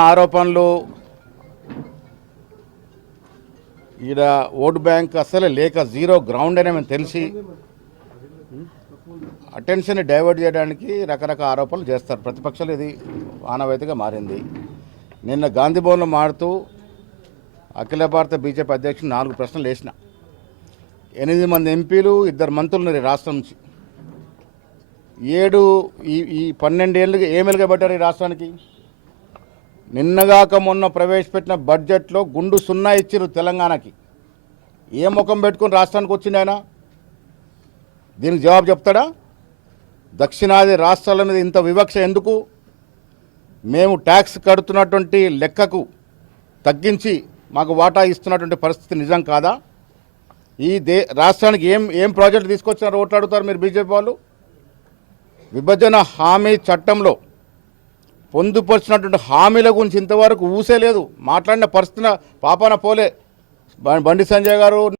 ఆరోపణలు ఈడ vote bank అసలే లేక జీరో గ్రౌండ్ అని మేము తెలిసి అటెన్షన్ డైవర్ట్ చేయడానికి రకరకాల ఆరోపణలు చేస్తారు. ప్రతిపక్షాలు ఇది ఆనవాయితీగా మారింది. నిన్న గాంధీ భవన్లో మారుతూ అఖిల భారత బీజేపీ అధ్యక్షుడు 4 ప్రశ్నలు వేసిన. 8 మంది ఎంపీలు 2 మంత్రులు ఉన్నారు ఈ రాష్ట్రం నుంచి. 12 ఏళ్ళుగా ఏం వెలుగబడ్డారు ఈ రాష్ట్రానికి? నిన్నగాక మొన్న ప్రవేశపెట్టిన బడ్జెట్లో గుండు 0 ఇచ్చిరు తెలంగాణకి. ఏ ముఖం పెట్టుకుని రాష్ట్రానికి వచ్చింది ఆయన? దీనికి జవాబు చెప్తాడా? దక్షిణాది రాష్ట్రాల మీద ఇంత వివక్ష ఎందుకు? మేము ట్యాక్స్ కడుతున్నటువంటి లెక్కకు తగ్గించి మాకు వాటా ఇస్తున్నటువంటి పరిస్థితి నిజం కాదా? ఈ రాష్ట్రానికి ఏం ప్రాజెక్టు తీసుకొచ్చినారో ఓట్లాడుతారు మీరు బీజేపీ వాళ్ళు. విభజన హామీ చట్టంలో పొందుపరిచినటువంటి హామీల గురించి ఇంతవరకు ఊసే లేదు. మాట్లాడిన పరిస్థితి పాపాన పోలే. బండి సంజయ్ గారు